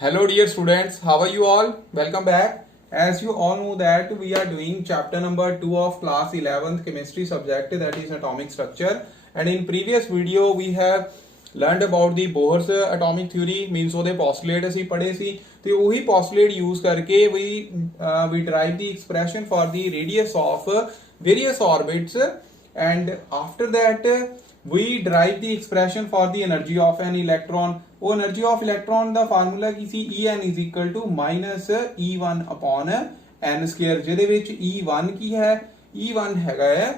Hello dear students, how are you all? Welcome back. As you all know that we are doing chapter number 2 of class 11th chemistry subject, that is atomic structure, and in previous video we have learned about the Bohr's atomic theory, means ਉਹਦੇ postulate ਅਸੀਂ ਪੜ੍ਹੇ ਸੀ ਤੇ ਉਹੀ postulate use ਕਰਕੇ we derive the expression for the radius of various orbits, and after that we derive the expression for the energy of an electron. वो energy of electron the formula Ki C En is equal to minus E1 upon n square, ਜਿਹਦੇ ਵਿੱਚ E1 ਕੀ ਹੈ? E1 ਹੈਗਾ ਹੈ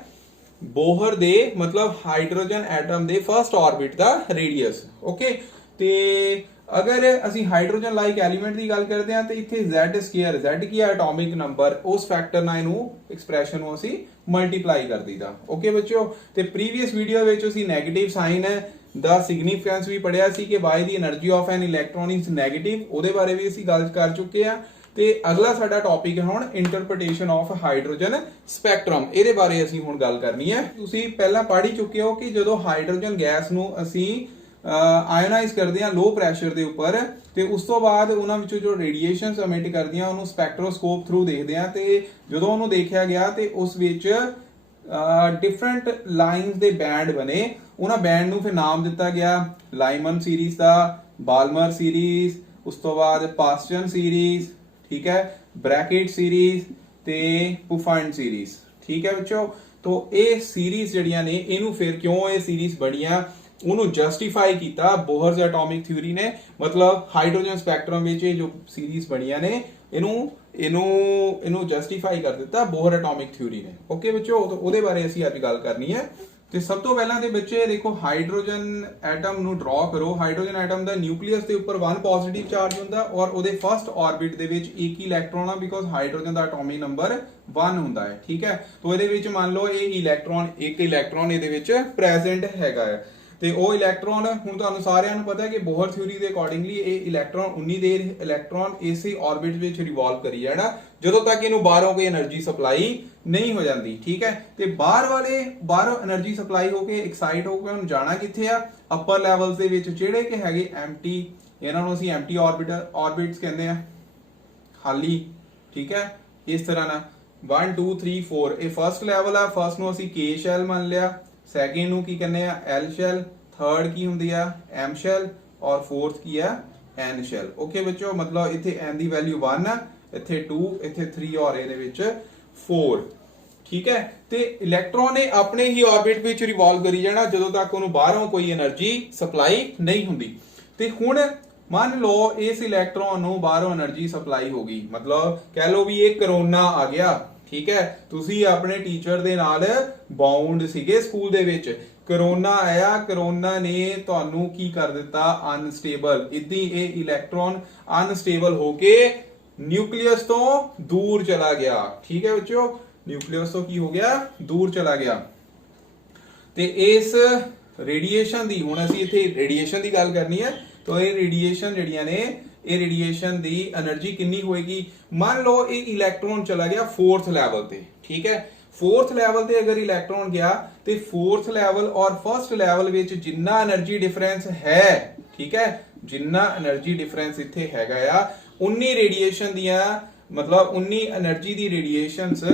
ਬੋਹਰ ਦੇ ਮਤਲਬ hydrogen atom ਦੇ first orbit ਦਾ radius. Okay, ਤੇ ਅਗਰ ਅਸੀਂ ਹਾਈਡਰੋਜਨ ਲਾਈਕ ਐਲੀਮੈਂਟ ਦੀ ਗੱਲ ਕਰਦੇ ਹਾਂ ਤੇ ਇੱਥੇ Z ਸਕੁਅਰ, Z ਕੀ ਹੈ? ਐਟੋਮਿਕ ਨੰਬਰ, ਉਸ ਫੈਕਟਰ ਨਾਲ ਇਹਨੂੰ ਐਕਸਪ੍ਰੈਸ਼ਨ ਨੂੰ ਅਸੀਂ ਮਲਟੀਪਲਾਈ ਕਰ ਦਈਦਾ। ਓਕੇ ਬੱਚਿਓ, ਤੇ ਪ੍ਰੀਵੀਅਸ ਵੀਡੀਓ ਵਿੱਚ ਅਸੀਂ ਨੈਗੇਟਿਵ ਸਾਈਨ ਦਾ ਸਿਗਨੀਫੀਕੈਂਸ ਵੀ ਪੜਿਆ ਸੀ ਕਿ Y the energy of N electron is negative, ਉਹਦੇ ਬਾਰੇ ਵੀ ਅਸੀਂ ਗੱਲ ਕਰ ਚੁੱਕੇ ਆ। ਤੇ ਅਗਲਾ ਸਾਡਾ ਟੌਪਿਕ ਹੈ ਹੁਣ ਇੰਟਰਪ੍ਰੀਟੇਸ਼ਨ ਆਫ ਹਾਈਡਰੋਜਨ ਸਪੈਕਟਰਮ, ਇਹਦੇ ਬਾਰੇ ਅਸੀਂ ਹੁਣ ਗੱਲ ਕਰਨੀ ਹੈ। ਤੁਸੀਂ ਪਹਿਲਾਂ ਪੜ੍ਹ ਹੀ ਚੁੱਕੇ ਹੋ ਕਿ ਜਦੋਂ ਹਾਈਡਰੋਜਨ ਗੈਸ ਨੂੰ ਅਸੀਂ ਆਇਓਨਾਈਜ਼ ਕਰਦੇ ਆ ਲੋ ਪ੍ਰੈਸ਼ਰ ਦੇ ਉੱਪਰ ਤੇ ਉਸ ਤੋਂ ਬਾਅਦ ਉਹਨਾਂ ਵਿੱਚੋਂ ਜੋ ਰੇਡੀਏਸ਼ਨਸ ਐਮਿਟ ਕਰਦੀਆਂ ਉਹਨੂੰ ਸਪੈਕਟਰੋਸਕੋਪ ਥਰੂ ਦੇਖਦੇ ਆ, ਤੇ ਜਦੋਂ ਉਹਨੂੰ ਦੇਖਿਆ ਗਿਆ ਤੇ ਉਸ ਵਿੱਚ ਡਿਫਰੈਂਟ ਲਾਈਨਸ ਦੇ ਬੈਂਡ ਬਣੇ। ਉਹਨਾਂ ਬੈਂਡ ਨੂੰ ਫਿਰ ਨਾਮ ਦਿੱਤਾ ਗਿਆ ਲਾਈਮਨ ਸੀਰੀਜ਼ ਦਾ, ਬਾਲਮਰ ਸੀਰੀਜ਼, ਉਸ ਤੋਂ ਬਾਅਦ ਪਾਸਚਨ ਸੀਰੀਜ਼, ਠੀਕ ਹੈ, ਬ੍ਰੈਕਟ ਸੀਰੀਜ਼ ਤੇ ਪੁਫਾਈਨ ਸੀਰੀਜ਼। ਠੀਕ ਹੈ ਬੱਚੋ, ਤੋਂ ਇਹ ਸੀਰੀਜ਼ ਜਿਹੜੀਆਂ ਨੇ ਇਹਨੂੰ ਫਿਰ ਕਿਉਂ ਇਹ ਸੀਰੀਜ਼ ਬਣੀਆਂ ਉਹਨੂੰ ਜਸਟੀਫਾਈ ਕੀਤਾ ਬੋਹਰਜ਼ ਐਟੋਮਿਕ ਥਿਊਰੀ ਨੇ, ਮਤਲਬ ਹਾਈਡਰੋਜਨ ਸਪੈਕਟਰਮ ਵਿੱਚ ਇਹ ਜੋ ਸੀਰੀਜ਼ ਬਣੀਆਂ ਨੇ ਇਹਨੂੰ ਜਸਟੀਫਾਈ ਕਰ ਦਿੱਤਾ ਬੋਹਰ ਐਟੋਮਿਕ ਥਿਊਰੀ ਨੇ। ਓਕੇ ਬੱਚੋ, ਉਹਦੇ ਬਾਰੇ ਅਸੀਂ ਅੱਜ ਗੱਲ ਕਰਨੀ ਹੈ। ਤੇ ਸਭ ਤੋਂ ਪਹਿਲਾਂ ਤੇ ਬੱਚੇ ਦੇਖੋ ਹਾਈਡਰੋਜਨ ਐਟਮ ਨੂੰ ਡਰਾ ਕਰੋ। ਹਾਈਡਰੋਜਨ ਐਟਮ ਦਾ ਨਿਊਕਲੀਅਸ ਦੇ ਉੱਪਰ 1 ਪੋਜ਼ਿਟਿਵ ਚਾਰਜ ਹੁੰਦਾ ਔਰ ਉਹਦੇ ਫਰਸਟ ਆਰਬਿਟ ਦੇ ਵਿੱਚ ਇੱਕ ਹੀ ਇਲੈਕਟ੍ਰੋਨ ਆ, because hydrogen the atomic number 1 ਹੁੰਦਾ ਹੈ। ਠੀਕ ਹੈ, ਤੋਂ ਇਹਦੇ ਵਿੱਚ ਮੰਨ ਲਓ ਇਹ ਇੱਕ ਇਲੈਕਟ੍ਰੋਨ ਇਹਦੇ ਵਿੱਚ ਪ੍ਰੈਜ਼ੈਂਟ ਹੈਗਾ ਹੈ ਤੇ ਉਹ ਇਲੈਕਟ੍ਰੋਨ, ਹੁਣ ਤੁਹਾਨੂੰ ਸਾਰਿਆਂ ਨੂੰ ਪਤਾ ਹੈ ਕਿ ਬੋਹਰ ਥਿਊਰੀ ਦੇ ਅਕੋਰਡਿੰਗਲੀ ਇਹ ਇਲੈਕਟ੍ਰੋਨ ਉਨੀ ਦੇਰ ਇਲੈਕਟ੍ਰੋਨ ਇਸੇ ਆਰਬਿਟ ਵਿੱਚ ਰਿਵੋਲਵ ਕਰੀ ਜਾਣਾ ਜਦੋਂ ਤੱਕ ਇਹਨੂੰ ਬਾਹਰੋਂ ਕੋਈ એનર્ਜੀ ਸਪਲਾਈ ਨਹੀਂ ਹੋ ਜਾਂਦੀ। ਠੀਕ ਹੈ, ਤੇ ਬਾਹਰੋਂ એનર્ਜੀ ਸਪਲਾਈ ਹੋ ਕੇ ਐਕਸਾਈਟ ਹੋ ਕੇ ਉਹਨੂੰ ਜਾਣਾ ਕਿੱਥੇ ਆ? ਅਪਰ ਲੈਵਲਸ ਦੇ ਵਿੱਚ, ਜਿਹੜੇ ਕਿ ਹੈਗੇ ਐਮਟੀ, ਇਹਨਾਂ ਨੂੰ ਅਸੀਂ ਐਮਟੀ ਆਰਬਿਟਸ ਕਹਿੰਦੇ ਆ, ਖਾਲੀ। ਠੀਕ ਹੈ, ਇਸ ਤਰ੍ਹਾਂ ਨਾਲ 1 2 3 4 ਇਹ ਫਰਸਟ ਲੈਵਲ ਆ। ਫਰਸਟ ਨੂੰ ਅਸੀਂ K ਸ਼ੈਲ ਮੰਨ ਲਿਆ, ਸੈਕਿੰਡ ਨੂੰ ਕੀ ਕਹਿੰਦੇ ਆ? L ਸ਼ੈਲ, ਥਰਡ ਕੀ ਹੁੰਦੀ ਆ? M ਸ਼ੈਲ, ਔਰ ਫੋਰਥ ਕੀ ਆ? N shell. ਓਕੇ ਬੱਚੋ, ਮਤਲਬ ਇੱਥੇ N ਦੀ ਵੈਲਿਊ 1 ਆ, ਇੱਥੇ 2, ਇੱਥੇ 3 ਔਰ ਇਹਦੇ ਵਿੱਚ 4। ਠੀਕ ਹੈ, ਤੇ ਇਲੈਕਟ੍ਰੋਨ ਨੇ ਆਪਣੇ ਹੀ ਆਰਬਿਟ ਵਿੱਚ ਰਿਵੋਲਵ ਕਰੀ ਜਾਣਾ ਜਦੋਂ ਤੱਕ ਉਹਨੂੰ ਬਾਹਰੋਂ ਕੋਈ એનર્ਜੀ ਸਪਲਾਈ ਨਹੀਂ ਹੁੰਦੀ। ਤੇ ਹੁਣ ਮੰਨ ਲਓ ਇਸ ਇਲੈਕਟ੍ਰੋਨ ਨੂੰ ਬਾਹਰੋਂ એનર્ਜੀ ਸਪਲਾਈ ਹੋ ਗਈ, ਮਤਲਬ ਕਹਿ ਲਓ ਵੀ ਇਹ ਕਰੋਨਾ ਆ ਗਿਆ। ਠੀਕ ਹੈ, ਤੁਸੀਂ ਆਪਣੇ ਟੀਚਰ ਦੇ ਨਾਲ ਬਾਉਂਡ ਸੀਗੇ ਸਕੂਲ ਦੇ ਵਿੱਚ, ਕਰੋਨਾ ਆਇਆ, ਕਰੋਨਾ ਨੇ ਤੁਹਾਨੂੰ ਕੀ ਕਰ ਦਿੱਤਾ? ਅਨਸਟੇਬਲ। ਇਦਾਂ ਇਹ ਇਲੈਕਟ੍ਰੋਨ ਅਨਸਟੇਬਲ ਹੋ ਕੇ ਨਿਊਕਲੀਅਸ ਤੋਂ ਦੂਰ ਚਲਾ ਗਿਆ। ਠੀਕ ਹੈ ਬੱਚਿਓ, ਨਿਊਕਲੀਅਸ ਤੋਂ ਕੀ ਹੋ ਗਿਆ? ਦੂਰ ਚਲਾ ਗਿਆ। ਤੇ ਇਸ ਰੇਡੀਏਸ਼ਨ ਦੀ, ਹੁਣ ਅਸੀਂ ਇੱਥੇ ਰੇਡੀਏਸ਼ਨ ਦੀ ਗੱਲ ਕਰਨੀ ਹੈ, ਤਾਂ ਇਹ ਰੇਡੀਏਸ਼ਨ ਜਿਹੜੀਆਂ ਨੇ, ਇਹ ਰੇਡੀਏਸ਼ਨ ਦੀ એનર્ਜੀ ਕਿੰਨੀ ਹੋਏਗੀ? ਮੰਨ ਲਓ ਇਹ ਇਲੈਕਟ੍ਰੋਨ ਚਲਾ ਗਿਆ 4th ਲੈਵਲ ਤੇ। ਠੀਕ ਹੈ, 4th ਲੈਵਲ ਤੇ ਅਗਰ ਇਲੈਕਟ੍ਰੋਨ ਗਿਆ ਤੇ 4th ਲੈਵਲ ਔਰ ਫਰਸਟ ਲੈਵਲ ਵਿੱਚ ਜਿੰਨਾ એનર્ਜੀ ਡਿਫਰੈਂਸ ਹੈ, ਠੀਕ ਹੈ, ਜਿੰਨਾ એનર્ਜੀ ਡਿਫਰੈਂਸ ਇੱਥੇ ਹੈਗਾ ਆ, ਉਨੀ ਰੇਡੀਏਸ਼ਨ ਦੀਆਂ, ਮਤਲਬ ਉਨੀ એનર્ਜੀ ਦੀ ਰੇਡੀਏਸ਼ਨਸ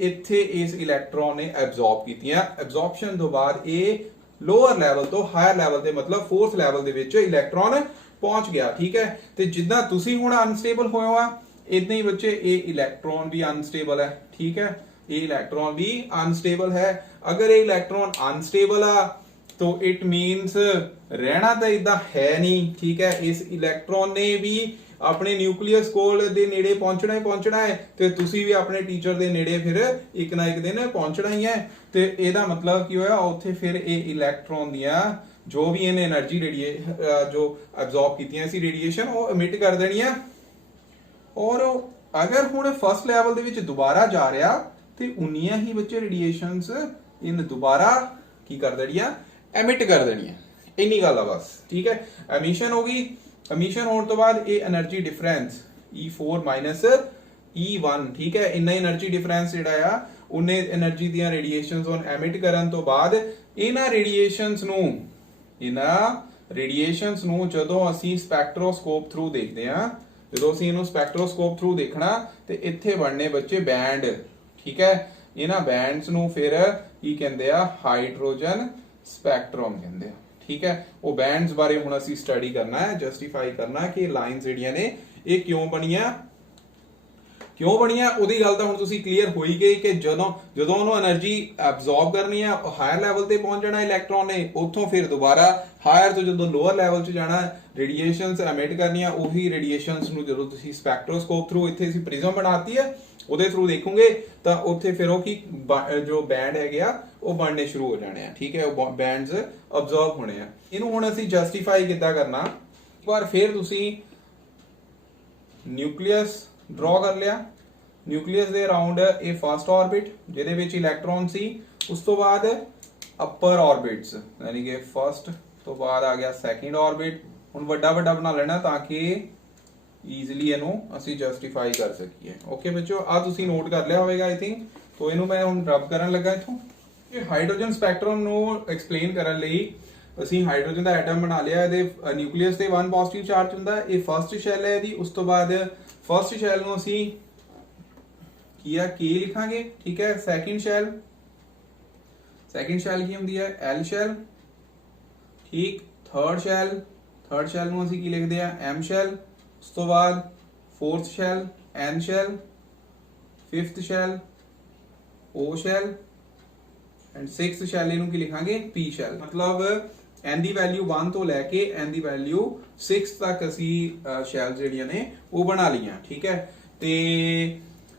ਇੱਥੇ ਇਸ ਇਲੈਕਟ੍ਰੋਨ ਨੇ ਐਬਜ਼ੌਰਬ ਕੀਤੀਆਂ। ਐਬਜ਼ੌਰਪਸ਼ਨ ਤੋਂ ਬਾਅਦ ਇਹ ਲੋਅਰ ਲੈਵਲ ਤੋਂ ਹਾਇਰ ਲੈਵਲ ਤੇ, ਮਤਲਬ 4th ਲੈਵਲ ਦੇ ਵਿੱਚ ਇਲੈਕਟ੍ਰੋਨ ਪਹੁੰਚ ਗਿਆ। ਠੀਕ ਹੈ, ਤੇ ਜਿੱਦਾਂ ਤੁਸੀਂ ਹੁਣ ਅਨਸਟੇਬਲ ਹੋਏ ਹੋ ਆ, ਇਦਾਂ ਹੀ ਬੱਚੇ ਇਹ ਇਲੈਕਟ੍ਰੋਨ ਵੀ ਅਨਸਟੇਬਲ ਹੈ। ਠੀਕ ਹੈ, ਇਹ ਇਲੈਕਟ੍ਰੋਨ ਵੀ ਅਨਸਟੇਬਲ ਹੈ। ਅਗਰ ਇਹ ਇਲੈਕਟ੍ਰੋਨ ਅਨਸਟੇਬਲ ਆ तो इट मीन्स रहना तो इदा है नहीं। ठीक है, इस इलैक्ट्रॉन ने भी अपने न्यूक्लियस कोल दे नेड़े पहुंचना ही पहुंचना है, तो तुसी भी अपने टीचर दे नेड़े फिर एक ना एक दिन पहुंचना ही है। तो ਇਹਦਾ मतलब की होया ਉੱਥੇ फिर ये इलैक्ट्रॉन दियां जो भी इन्हें एनर्जी जो एब्जॉर्ब कीतियां सी रेडिएशन वो इमिट कर देनी है। और अगर हुण फर्स्ट लैवल दे विच दोबारा जा रहा तो उन्नियां ही बच्चे रेडिएशंस इन दोबारा की कर देनियां? एमिट कर देनी है। इन्नी गल है बस। ठीक है, एमिशन हो गई। एमिशन होने तो बाद ये energy difference E4 minus E1, ठीक है, इन्ना एनर्जी डिफरेंस जिहड़ा आ उन्ने एनर्जी दियां रेडिएशंस ऑन एमिट करन तो बाद इन्हां रेडिएशंस नूं ਰੇਡੀਏਸ਼ਨਸ ਨੂੰ ਜਦੋਂ ਅਸੀਂ ਸਪੈਕਟਰੋਸਕੋਪ ਥਰੂ ਦੇਖਦੇ ਹਾਂ, ਜਦੋਂ ਅਸੀਂ ਇਹਨੂੰ ਸਪੈਕਟਰੋਸਕੋਪ ਥਰੂ ਦੇਖਣਾ ਤੇ ਇੱਥੇ ਬਣਨੇ ਬੱਚੇ ਬੈਂਡ, ਠੀਕ ਹੈ। ਇਹਨਾਂ ਬੈਂਡਸ ਨੂੰ ਫਿਰ ਕੀ ਕਹਿੰਦੇ ਆ, ਹਾਈਡਰੋਜਨ ਸਪੈਕਟਰਮ ਕਹਿੰਦੇ ਆ, ਠੀਕ ਹੈ। ਉਹ ਬੈਂਡਸ ਬਾਰੇ ਹੁਣ ਅਸੀਂ ਸਟੱਡੀ ਕਰਨਾ ਹੈ, ਜਸਟੀਫਾਈ ਕਰਨਾ ਕਿ ਲਾਈਨਸ ਜਿਹੜੀਆਂ ਨੇ ਇਹ ਕਿਉਂ ਬਣੀਆਂ ਉਹਦੀ ਗੱਲ ਤਾਂ ਹੁਣ ਤੁਸੀਂ ਕਲੀਅਰ ਹੋ ਹੀ ਗਈ ਕਿ ਜਦੋਂ ਉਹਨੂੰ એનર્ਜੀ ਐਬਜ਼ੌਰਬ ਕਰਨੀ ਆ, ਹਾਇਰ ਲੈਵਲ ਤੇ ਪਹੁੰਚ ਜਾਣਾ ਇਲੈਕਟ੍ਰੋਨ ਨੇ, ਉੱਥੋਂ ਫਿਰ ਦੁਬਾਰਾ ਹਾਇਰ ਤੋਂ ਜਦੋਂ ਲੋਅਰ ਲੈਵਲ 'ਚ ਜਾਣਾ, ਰੇਡੀਏਸ਼ਨਸ ਐਮਿਟ ਕਰਨੀਆਂ। ਉਹੀ ਰੇਡੀਏਸ਼ਨਸ ਨੂੰ ਜਦੋਂ ਤੁਸੀਂ ਸਪੈਕਟਰੋਸਕੋਪ ਥਰੂ, ਇੱਥੇ ਅਸੀਂ ਪ੍ਰਿਜ਼ਮ ਬਣਾਤੀ ਹੈ, ਉਹਦੇ ਥਰੂ ਦੇਖੋਗੇ ਤਾਂ ਉੱਥੇ ਫਿਰ ਉਹ ਕੀ ਜੋ ਬੈਂਡ ਹੈਗੇ ਆ ਉਹ ਬਣਨੇ ਸ਼ੁਰੂ ਹੋ ਜਾਣੇ ਆ, ਠੀਕ ਹੈ। ਉਹ ਬੈਂਡਸ ਅਬਜ਼ੌਰਬ ਹੋਣੇ ਆ। ਇਹਨੂੰ ਹੁਣ ਅਸੀਂ ਜਸਟੀਫਾਈ ਕਿੱਦਾਂ ਕਰਨਾ, ਇੱਕ ਵਾਰ ਫਿਰ ਤੁਸੀਂ ਨਿਊਕਲੀਅਸ ਡਰਾ ਕਰ ਲਿਆ। ਨਿਊਕਲੀਅਸ ਦੇ ਅਰਾਊਂਡ ਇਹ ਫਸਟ ਆਰਬਿਟ ਜਿਹਦੇ ਵਿੱਚ ਇਲੈਕਟ੍ਰੋਨ ਸੀ, ਉਸ ਤੋਂ ਬਾਅਦ ਅਪਰ ਆਰਬਿਟਸ ਯਾਨੀ ਕਿ ਫਸਟ ਤੋਂ ਬਾਅਦ ਆ ਗਿਆ ਸੈਕਿੰਡ ਆਰਬਿਟ। ਹੁਣ ਵੱਡਾ ਬਣਾ ਲੈਣਾ ਤਾਂ ਕਿ ਈਜ਼ੀਲੀ ਇਹਨੂੰ ਅਸੀਂ ਜਸਟੀਫਾਈ ਕਰ ਸਕੀਏ। ਓਕੇ ਬੱਚੋ, ਆ ਤੁਸੀਂ ਨੋਟ ਕਰ ਲਿਆ ਹੋਵੇਗਾ ਆਈ ਥਿੰਕ। ਤੋਂ ਇਹਨੂੰ ਮੈਂ ਹੁਣ ਰਬ ਕਰਨ ਲੱਗਾ ਇੱਥੋਂ। ਇਹ ਹਾਈਡਰੋਜਨ ਸਪੈਕਟਰਮ ਨੂੰ ਐਕਸਪਲੇਨ ਕਰਨ ਲਈ ਅਸੀਂ ਹਾਈਡਰੋਜਨ ਦਾ ਐਟਮ ਬਣਾ ਲਿਆ। ਇਹਦੇ ਨਿਊਕਲੀਅਸ ਤੇ 1 ਪੋਜ਼ਿਟਿਵ ਚਾਰਜ ਹੁੰਦਾ, ਇਹ ਫਸਟ ਸ਼ੈਲ ਹੈ ਇਹਦੀ। ਉਸ ਤੋਂ ਬਾਅਦ ਫਸਟ ਸ਼ੈਲ ਨੂੰ ਅਸੀਂ ਕੀ ਆ, K ਲਿਖਾਂਗੇ, ਠੀਕ ਹੈ। ਸੈਕਿੰਡ ਸ਼ੈਲ ਕੀ ਹੁੰਦੀ ਹੈ, L ਸ਼ੈਲ, ਠੀਕ। ਥਰਡ ਸ਼ੈਲ ਨੂੰ ਅਸੀਂ ਕੀ ਲਿਖਦੇ ਆ, M ਸ਼ੈਲ। ਉਸ ਤੋਂ ਬਾਅਦ fourth shell N shell, fifth shell O shell and sixth shell ਇਹਨੂੰ ਕੀ ਲਿਖਾਂਗੇ, P ਸ਼ੈਲ। ਮਤਲਬ n ਦੀ ਵੈਲਿਊ 1 ਤੋਂ ਲੈ ਕੇ n ਦੀ ਵੈਲਿਊ 6 ਤੱਕ ਅਸੀਂ ਸ਼ੈਲਸ ਜਿਹੜੀਆਂ ਨੇ ਉਹ ਬਣਾ ਲਈਆਂ, ਠੀਕ ਹੈ। ਤੇ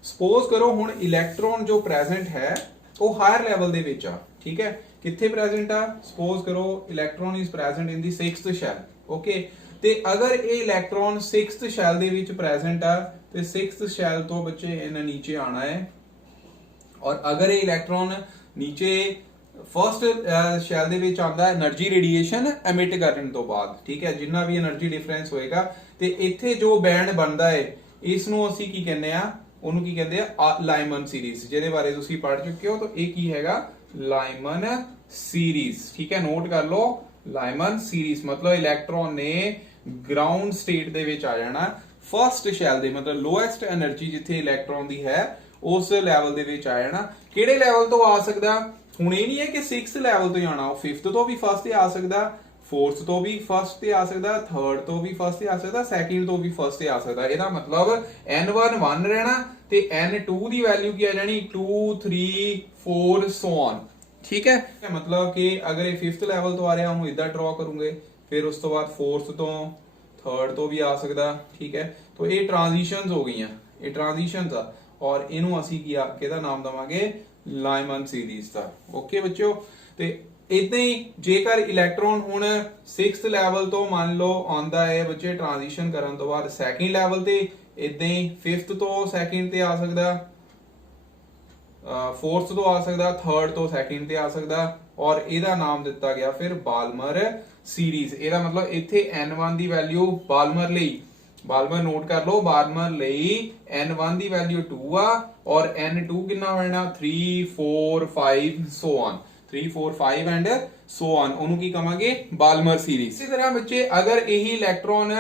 ਸਪੋਜ਼ ਕਰੋ ਹੁਣ ਇਲੈਕਟ੍ਰੋਨ ਜੋ ਪ੍ਰੈਜ਼ੈਂਟ ਹੈ ਉਹ ਹਾਇਰ ਲੈਵਲ ਦੇ ਵਿੱਚ ਆ, ਠੀਕ ਹੈ। ਕਿੱਥੇ ਪ੍ਰੈਜ਼ੈਂਟ ਆ, ਸਪੋਜ਼ ਕਰੋ electron is present in the 6th shell, okay. ਤੇ ਅਗਰ ਇਹ ਇਲੈਕਟ੍ਰੋਨ 6th ਸ਼ੈਲ ਦੇ ਵਿੱਚ ਪ੍ਰੈਜ਼ੈਂਟ ਆ ਤੇ 6th ਸ਼ੈਲ ਤੋਂ ਬੱਚੇ ਇਹਨੇ ਨੀਚੇ ਆਣਾ ਹੈ। ਔਰ ਅਗਰ ਇਹ ਇਲੈਕਟ੍ਰੋਨ ਨੀਚੇ ਫਸਟ ਸ਼ੈਲ ਦੇ ਵਿੱਚ ਆਉਂਦਾ ਹੈ એનર્ਜੀ ਰੇਡੀਏਸ਼ਨ ਐਮਿਟ ਕਰਨ ਤੋਂ ਬਾਅਦ, ਠੀਕ ਹੈ। ਜਿੰਨਾ ਵੀ એનર્ਜੀ ਡਿਫਰੈਂਸ ਹੋਏਗਾ ਤੇ ਇੱਥੇ ਜੋ ਬੈਂਡ ਬਣਦਾ ਹੈ ਇਸ ਨੂੰ ਅਸੀਂ ਕੀ ਕਹਿੰਦੇ ਆ, ਉਹਨੂੰ ਕੀ ਕਹਿੰਦੇ ਆ, ਲਾਈਮਨ ਸੀਰੀਜ਼, ਜਿਹਦੇ ਬਾਰੇ ਤੁਸੀਂ ਪੜ੍ਹ ਚੁੱਕੇ ਹੋ। ਤਾਂ ਇਹ ਕੀ ਹੈਗਾ, ਲਾਈਮਨ ਸੀਰੀਜ਼, ਠੀਕ ਹੈ। ਨੋਟ ਕਰ ਲਓ, ਲਾਈਮਨ ਸੀਰੀਜ਼ ਮਤਲਬ ਇਲੈਕਟ੍ਰੋਨ ਨੇ ਗਰਾਊਂਡ ਸਟੇਟ ਦੇ ਵਿੱਚ ਆ ਜਾਣਾ ਫਸਟ ਸ਼ੈਲ ਦੇ, ਮਤਲਬ ਲੋਐਸਟ એનર્ਜੀ ਜਿੱਥੇ ਇਲੈਕਟ੍ਰੋਨ ਦੀ ਹੈ ਉਸ ਲੈਵਲ ਦੇ ਵਿੱਚ ਆ ਜਾਣਾ। ਕਿਹੜੇ ਲੈਵਲ ਤੋਂ ਆ ਸਕਦਾ, ਹੁਣ ਇਹ ਨਹੀਂ ਹੈ ਕਿ 6th ਲੈਵਲ ਤੋਂ ਆਣਾ, ਉਹ 5th ਤੋਂ ਵੀ ਫਸਟ ਤੇ ਆ ਸਕਦਾ, 4th ਤੋਂ ਵੀ ਫਸਟ ਤੇ ਆ ਸਕਦਾ, 3rd ਤੋਂ ਵੀ ਫਸਟ ਤੇ ਆ ਸਕਦਾ, 2nd ਤੋਂ ਵੀ ਫਸਟ ਤੇ ਆ ਸਕਦਾ। ਇਹਦਾ ਮਤਲਬ n1 1 ਰਹਿਣਾ ਤੇ n2 ਦੀ ਵੈਲਿਊ ਕੀ ਆ ਜਾਣੀ, 2 3 4 ਸੋ ਔਨ, ਠੀਕ ਹੈ। ਮਤਲਬ ਕਿ ਅਗਰ ਇਹ 5th ਲੈਵਲ ਤੋਂ ਆ ਰਿਹਾ ਉਹਨੂੰ ਇਦਾਂ ਡਰਾ ਕਰੂੰਗੇ, ਫਿਰ ਉਸ ਤੋਂ ਬਾਅਦ 4th ਤੋਂ 3rd ਤੋਂ ਵੀ ਆ ਸਕਦਾ, ਠੀਕ ਹੈ। ਤਾਂ ਇਹ ਟ੍ਰਾਂਜੀਸ਼ਨਸ ਹੋ ਗਈਆਂ, ਇਹ ਟ੍ਰਾਂਜੀਸ਼ਨਸ ਆ। ਔਰ ਇਹਨੂੰ ਅਸੀਂ ਕਿਹਦਾ ਨਾਮ ਦਵਾਂਗੇ, ਲਾਈਮਨ ਸੀਰੀਜ਼ ਦਾ। ਓਕੇ ਬੱਚਿਓ, ਤੇ ਇਦਾਂ ਹੀ ਜੇਕਰ ਇਲੈਕਟ੍ਰੋਨ ਹੁਣ 6th ਲੈਵਲ ਤੋਂ ਮੰਨ ਲਓ ਆਉਂਦਾ ਹੈ ਬੱਚੇ ਟ੍ਰਾਂਜੀਸ਼ਨ ਕਰਨ ਤੋਂ ਬਾਅਦ ਸੈਕਿੰਡ ਲੈਵਲ ਤੇ, ਇਦਾਂ ਹੀ 5th ਤੋਂ ਸੈਕਿੰਡ ਤੇ ਆ ਸਕਦਾ, 4th ਤੋਂ ਆ ਸਕਦਾ, 3rd ਤੋਂ ਸੈਕਿੰਡ ਤੇ ਆ ਸਕਦਾ। ਔਰ ਇਹਦਾ ਨਾਮ ਦਿੱਤਾ ਗਿਆ ਫਿਰ ਬਾਲਮਰ ਸੀਰੀਜ਼। ਇਹਦਾ ਮਤਲਬ ਇੱਥੇ n1 ਦੀ ਵੈਲਿਊ ਬਾਲਮਰ ਲਈ, ਬਾਲਮਰ ਨੋਟ ਕਰ ਲਓ, ਬਾਲਮਰ ਲਈ n1 ਦੀ ਵੈਲਿਊ 2 ਆ ਔਰ n2 ਕਿੰਨਾ ਹੋਣਾ, 3 4 5 so on, 3 4 5 and so on, ਉਹਨੂੰ ਕੀ ਕਹਾਂਗੇ, ਬਾਲਮਰ ਸੀਰੀਜ਼। ਇਸੇ ਤਰ੍ਹਾਂ ਬੱਚੇ ਅਗਰ ਇਹੀ ਇਲੈਕਟ੍ਰੋਨ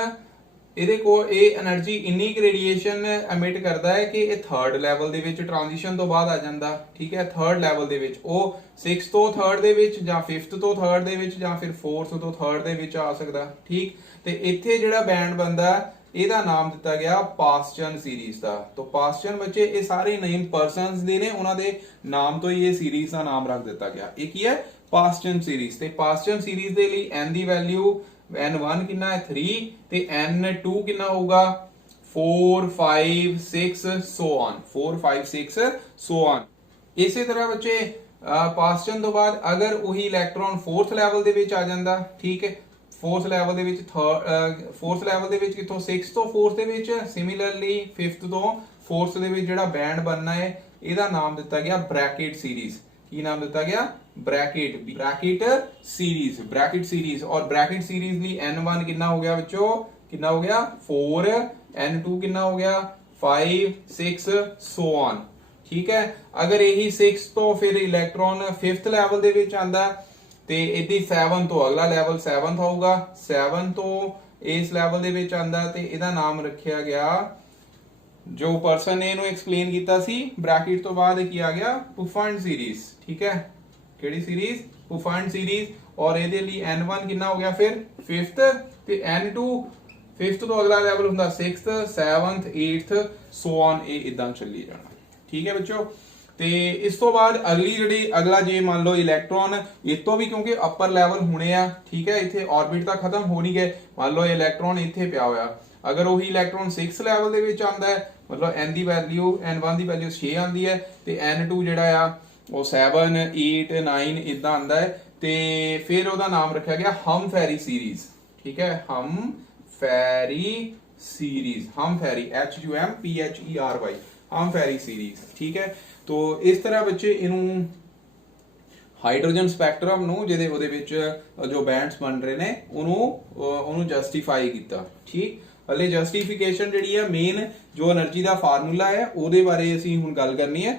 ਇਹਦੇ ਕੋਲ ਇਹ એનર્ਜੀ ਇੰਨੀ ਕੁ ਰੇਡੀਏਸ਼ਨ ਐਮਿਟ ਕਰਦਾ ਹੈ ਕਿ ਇਹ 3rd ਲੈਵਲ ਦੇ ਵਿੱਚ ਟ੍ਰਾਂਜੀਸ਼ਨ ਤੋਂ ਬਾਅਦ ਆ ਜਾਂਦਾ, ਠੀਕ ਹੈ। 3rd ਲੈਵਲ ਦੇ ਵਿੱਚ ਉਹ 6th ਤੋਂ 3rd ਦੇ ਵਿੱਚ ਜਾਂ 5th ਤੋਂ 3rd ਦੇ ਵਿੱਚ ਜਾਂ ਫਿਰ 4th ਤੋਂ 3rd ਦੇ ਵਿੱਚ ਆ ਸਕਦਾ, ਠੀਕ। ਤੇ ਇੱਥੇ ਜਿਹੜਾ ਬੈਂਡ ਬੰਦਾ ਇਹਦਾ ਨਾਮ ਦਿੱਤਾ ਗਿਆ ਪਾਸਚਨ ਸੀਰੀਜ਼ ਦਾ। ਤਾਂ ਪਾਸਚਨ ਬੱਚੇ ਇਹ ਸਾਰੇ ਨੇਮ ਪਰਸਨਸ ਦੇ ਨੇ, ਉਹਨਾਂ ਦੇ ਨਾਮ ਤੋਂ ਹੀ ਇਹ ਸੀਰੀਜ਼ ਦਾ ਨਾਮ ਰੱਖ ਦਿੱਤਾ ਗਿਆ। ਇਹ ਕੀ ਹੈ, ਪਾਸਚਨ ਸੀਰੀਜ਼। ਤੇ ਪਾਸਚਨ ਸੀਰੀਜ਼ ਦੇ ਲਈ n ਦੀ ਵੈਲਿਊ n1 ਕਿੰਨਾ ਹੈ, 3 ਤੇ n2 ਕਿੰਨਾ ਹੋਊਗਾ, 4 5 6 ਸੋ ਔਨ, 4 5 6 ਸੋ ਔਨ। ਇਸੇ ਤਰ੍ਹਾਂ ਬੱਚੇ ਪਾਸਚਨ ਤੋਂ ਬਾਅਦ ਅਗਰ ਉਹੀ ਇਲੈਕਟ੍ਰੋਨ 4th ਲੈਵਲ ਦੇ ਵਿੱਚ ਆ ਜਾਂਦਾ, ਠੀਕ ਹੈ। 4th ਲੈਵਲ ਦੇ ਵਿੱਚ 4th ਲੈਵਲ ਦੇ ਵਿੱਚ ਕਿੱਥੋਂ 6th ਤੋਂ 4th ਦੇ ਵਿੱਚ, ਸਿਮਿਲਰਲੀ 5th ਤੋਂ 4th ਦੇ ਵਿੱਚ ਜਿਹੜਾ ਬੈਂਡ ਬਣਨਾ ਹੈ ਇਹਦਾ ਨਾਮ ਦਿੱਤਾ ਗਿਆ ਬ੍ਰੈਕਟ ਸੀਰੀਜ਼। ਕੀ ਨਾਮ ਦਿੱਤਾ ਗਿਆ, ਬ੍ਰੈਕਟ ਸੀਰੀਜ਼। ਔਰ ਬ੍ਰੈਕਟ ਸੀਰੀਜ਼ ਲਈ n1 ਕਿੰਨਾ ਹੋ ਗਿਆ ਬੱਚੋ, ਕਿੰਨਾ ਹੋ ਗਿਆ 4, n2 ਕਿੰਨਾ ਹੋ ਗਿਆ 5 6 ਸੋ ਔਨ, ਠੀਕ ਹੈ। ਅਗਰ ਇਹੀ 6 ਤੋਂ ਫਿਰ ਇਲੈਕਟ੍ਰੋਨ 5th ਲੈਵਲ ਦੇ ਵਿੱਚ ਆਂਦਾ ਤੇ ਇਹਦੀ 7 ਤੋਂ ਅਗਲਾ ਲੈਵਲ 7th ਆਊਗਾ। 7 ਤੋਂ ਇਸ ਲੈਵਲ ਦੇ ਵਿੱਚ ਆਂਦਾ ਤੇ ਇਹਦਾ ਨਾਮ ਰੱਖਿਆ ਗਿਆ, ਜੋ ਪਰਸਨ ਨੇ ਇਹਨੂੰ ਐਕਸਪਲੇਨ ਕੀਤਾ ਸੀ, ਬ੍ਰੈਕਟ ਤੋਂ ਬਾਅਦ ਕੀ ਆ ਗਿਆ, ਪੁਫੰਡ ਸੀਰੀਜ਼। ਠੀਕ ਹੈ, ਕਿਹੜੀ ਸੀਰੀਜ਼, ਪੁਫੰਡ ਸੀਰੀਜ਼। ਔਰ ਇਹਦੇ ਲਈ n1 ਕਿੰਨਾ ਹੋ ਗਿਆ ਫਿਰ 5th, ਤੇ n2 5th ਤੋਂ ਅਗਲਾ ਲੈਵਲ ਹੁੰਦਾ 6th 7th 8th so on, ਇਹ ਇਦਾਂ ਚੱਲੀ ਜਾਣਾ। ਠੀਕ ਹੈ ਬੱਚੋ। ਤੇ ਇਸ ਤੋਂ ਬਾਅਦ ਅਗਲੀ ਜਿਹੜੀ ਅਗਲਾ ਜੇ ਮੰਨ ਲਓ ਇਲੈਕਟ੍ਰੋਨ, ਇਹ ਤੋਂ ਵੀ ਕਿਉਂਕਿ ਅਪਰ ਲੈਵਲ ਹੋਣੇ ਆ। ਠੀਕ ਹੈ, ਇੱਥੇ ਆਰਬਿਟ ਤਾਂ ਖਤਮ ਹੋ ਨਹੀਂ ਗਏ। ਮੰਨ ਲਓ ਇਲੈਕਟ੍ਰੋਨ ਇੱਥੇ ਪਿਆ ਹੋਇਆ, ਅਗਰ ਉਹੀ ਇਲੈਕਟ੍ਰੋਨ 6 ਲੈਵਲ ਦੇ ਵਿੱਚ ਆਂਦਾ ਹੈ, ਮਤਲਬ n ਦੀ ਵੈਲਿਊ n1 ਦੀ ਵੈਲਿਊ 6 ਆਂਦੀ ਹੈ, ਤੇ n2 ਜਿਹੜਾ ਆ ਉਹ 7 8 9 ਇਦਾਂ ਆਂਦਾ ਹੈ। ਤੇ ਫਿਰ ਉਹਦਾ ਨਾਮ ਰੱਖਿਆ ਗਿਆ ਹਮਫੈਰੀ ਸੀਰੀਜ਼। ਠੀਕ ਹੈ, ਹਮਫੈਰੀ सीरीज, हम फेरी HUMPHERY, हम फेरी सीरीज। ठीक है, तो इस तरह बच्चे इनू हाइड्रोजन स्पैक्ट्रम ਨੂੰ ਜਿਹਦੇ ਉਹਦੇ ਵਿੱਚ ਜੋ ਬੈਂਡਸ ਬਣ ਰਹੇ ਨੇ ਉਹਨੂੰ ਜਸਟੀਫਾਈ ਕੀਤਾ। ਠੀਕ, ਹਲੇ ਜਸਟੀਫਿਕੇਸ਼ਨ ਜਿਹੜੀ ਹੈ ਮੇਨ ਜੋ એનર્ਜੀ ਦਾ ਫਾਰਮੂਲਾ ਹੈ ਉਹਦੇ ਬਾਰੇ ਅਸੀਂ ਹੁਣ ਗੱਲ ਕਰਨੀ ਹੈ।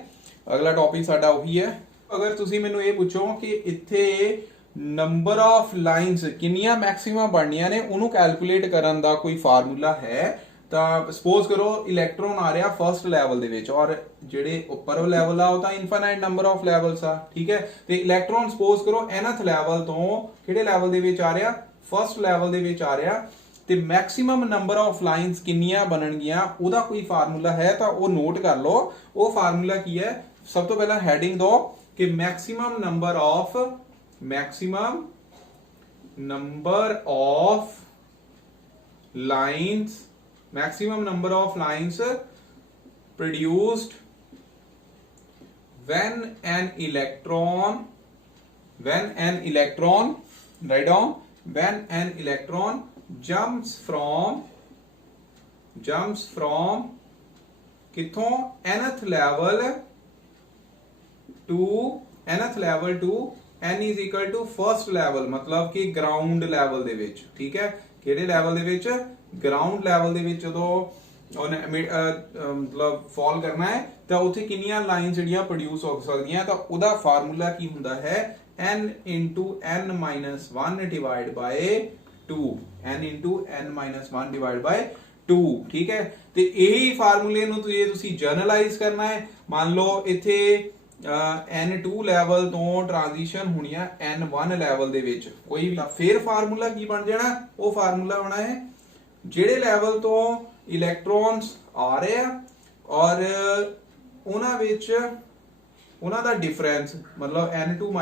ਅਗਲਾ ਟੌਪਿਕ ਸਾਡਾ ਉਹੀ ਹੈ। ਅਗਰ ਤੁਸੀਂ ਮੈਨੂੰ ਇਹ ਪੁੱਛੋ ਕਿ ਇੱਥੇ ਨੰਬਰ ਆਫ ਲਾਈਨਸ ਕਿੰਨੀਆਂ ਮੈਕਸਿਮਮ ਬਣਨੀਆਂ ਨੇ ਉਹਨੂੰ ਕੈਲਕੂਲੇਟ ਕਰਨ ਦਾ ਕੋਈ ਫਾਰਮੂਲਾ ਹੈ, ਤਾਂ ਸਪੋਜ਼ ਕਰੋ ਇਲੈਕਟ੍ਰੋਨ ਆ ਰਿਹਾ ਫਰਸਟ ਲੈਵਲ ਦੇ ਵਿੱਚ, ਔਰ ਜਿਹੜੇ ਉੱਪਰ ਲੈਵਲ ਆ ਉਹ ਤਾਂ ਇਨਫਾਈਨਾਈਟ ਨੰਬਰ ਆਫ ਲੈਵਲਸ ਆ। ਠੀਕ ਹੈ, ਤੇ ਇਲੈਕਟ੍ਰੋਨ ਸਪੋਜ਼ ਕਰੋ nth ਲੈਵਲ ਤੋਂ ਕਿਹੜੇ ਲੈਵਲ ਦੇ ਵਿੱਚ ਆ ਰਿਹਾ, ਫਰਸਟ ਲੈਵਲ ਦੇ ਵਿੱਚ ਆ ਰਿਹਾ, ਤੇ ਮੈਕਸਿਮਮ ਨੰਬਰ ਆਫ ਲਾਈਨਸ ਕਿੰਨੀਆਂ ਬਣਨਗੀਆਂ ਉਹਦਾ ਕੋਈ ਫਾਰਮੂਲਾ ਹੈ ਤਾਂ ਉਹ ਨੋਟ ਕਰ ਲਓ। ਉਹ ਫਾਰਮੂਲਾ ਕੀ ਹੈ, ਸਭ ਤੋਂ ਪਹਿਲਾਂ ਹੈਡਿੰਗ ਦੋ ਕਿ maximum number of lines produced when an electron write down, when an electron jumps from किथों nth level to n is equal to first level, मतलब कि ग्राउंड ਲੈਵਲ ਦੇ ਵਿੱਚ। ਠੀਕ ਹੈ, ਕਿਹੜੇ ਲੈਵਲ ਦੇ ਵਿੱਚ, ग्राउंड ਲੈਵਲ ਦੇ ਵਿੱਚ ਜਦੋਂ ਉਹਨੇ ਮਤਲਬ ਫਾਲ ਕਰਨਾ ਹੈ ਤਾਂ ਉੱਥੇ ਕਿੰਨੀਆਂ ਲਾਈਨਸ ਜਿਹੜੀਆਂ ਪ੍ਰੋਡਿਊਸ ਹੋ ਸਕਦੀਆਂ, ਤਾਂ ਉਹਦਾ ਫਾਰਮੂਲਾ ਕੀ ਹੁੰਦਾ ਹੈ, n into n minus 1 divided by 2, n into n minus 1 divided by 2। ਠੀਕ ਹੈ, ਤੇ ਇਹੀ ਫਾਰਮੂਲੇ ਨੂੰ ਤੁਸੀਂ ਜਰਨਲਾਈਜ਼ ਕਰਨਾ ਹੈ। ਮੰਨ ਲਓ ਇੱਥੇ n2 ਲੈਵਲ ਤੋਂ ਟ੍ਰਾਂਜੀਸ਼ਨ ਹੋਣੀ ਆ n1 ਲੈਵਲ ਦੇ ਵਿੱਚ ਕੋਈ ਵੀ, ਫਿਰ ਫਾਰਮੂਲਾ ਕੀ ਬਣ ਜਾਣਾ, ਉਹ ਫਾਰਮੂਲਾ ਹੋਣਾ ਹੈ ਜਿਹੜੇ ਲੈਵਲ ਤੋਂ ਇਲੈਕਟ੍ਰੋਨਸ ਆ ਰਹੇ ਆ ਔਰ ਉਹਨਾਂ ਵਿੱਚ ਉਹਨਾਂ ਦਾ ਡਿਫਰੈਂਸ, ਮਤਲਬ n2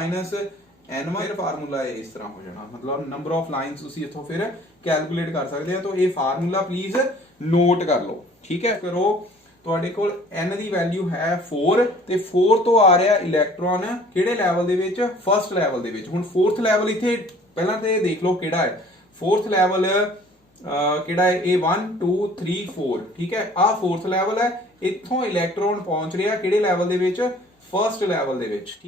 n1 ਫਾਰਮੂਲਾ ਇਸ ਤਰ੍ਹਾਂ ਹੋ ਜਾਣਾ, ਮਤਲਬ ਨੰਬਰ ਆਫ ਲਾਈਨਸ ਤੁਸੀਂ ਇੱਥੋਂ ਫਿਰ ਕੈਲਕੂਲੇਟ ਕਰ ਸਕਦੇ ਆ। ਤਾਂ ਇਹ ਫਾਰਮੂਲਾ ਪਲੀਜ਼ ਨੋਟ ਕਰ ਲਓ। ਠੀਕ ਹੈ, ਕਰੋ। ਤੁਹਾਡੇ ਕੋਲ n ਦੀ ਵੈਲਿਊ ਹੈ 4 ਤੇ 4 ਤੋਂ ਆ ਰਿਹਾ ਇਲੈਕਟ੍ਰੋਨ ਕਿਹੜੇ ਲੈਵਲ ਦੇ ਵਿੱਚ, ਫਰਸਟ ਲੈਵਲ ਦੇ ਵਿੱਚ। ਹੁਣ 4th ਲੈਵਲ ਇੱਥੇ ਪਹਿਲਾਂ ਤੇ ਦੇਖ ਲਓ ਕਿਹੜਾ ਹੈ 4th ਲੈਵਲ, ਕਿਹੜਾ ਹੈ, ਇਹ 1 2 3 4। ਠੀਕ ਹੈ, ਆ 4th ਲੈਵਲ ਹੈ। ਇੱਥੋਂ ਇਲੈਕਟ੍ਰੋਨ ਪਹੁੰਚ ਰਿਹਾ ਕਿਹੜੇ ਲੈਵਲ ਦੇ ਵਿੱਚ, ਫਰਸਟ ਲੈਵਲ ਦੇ ਵਿੱਚ।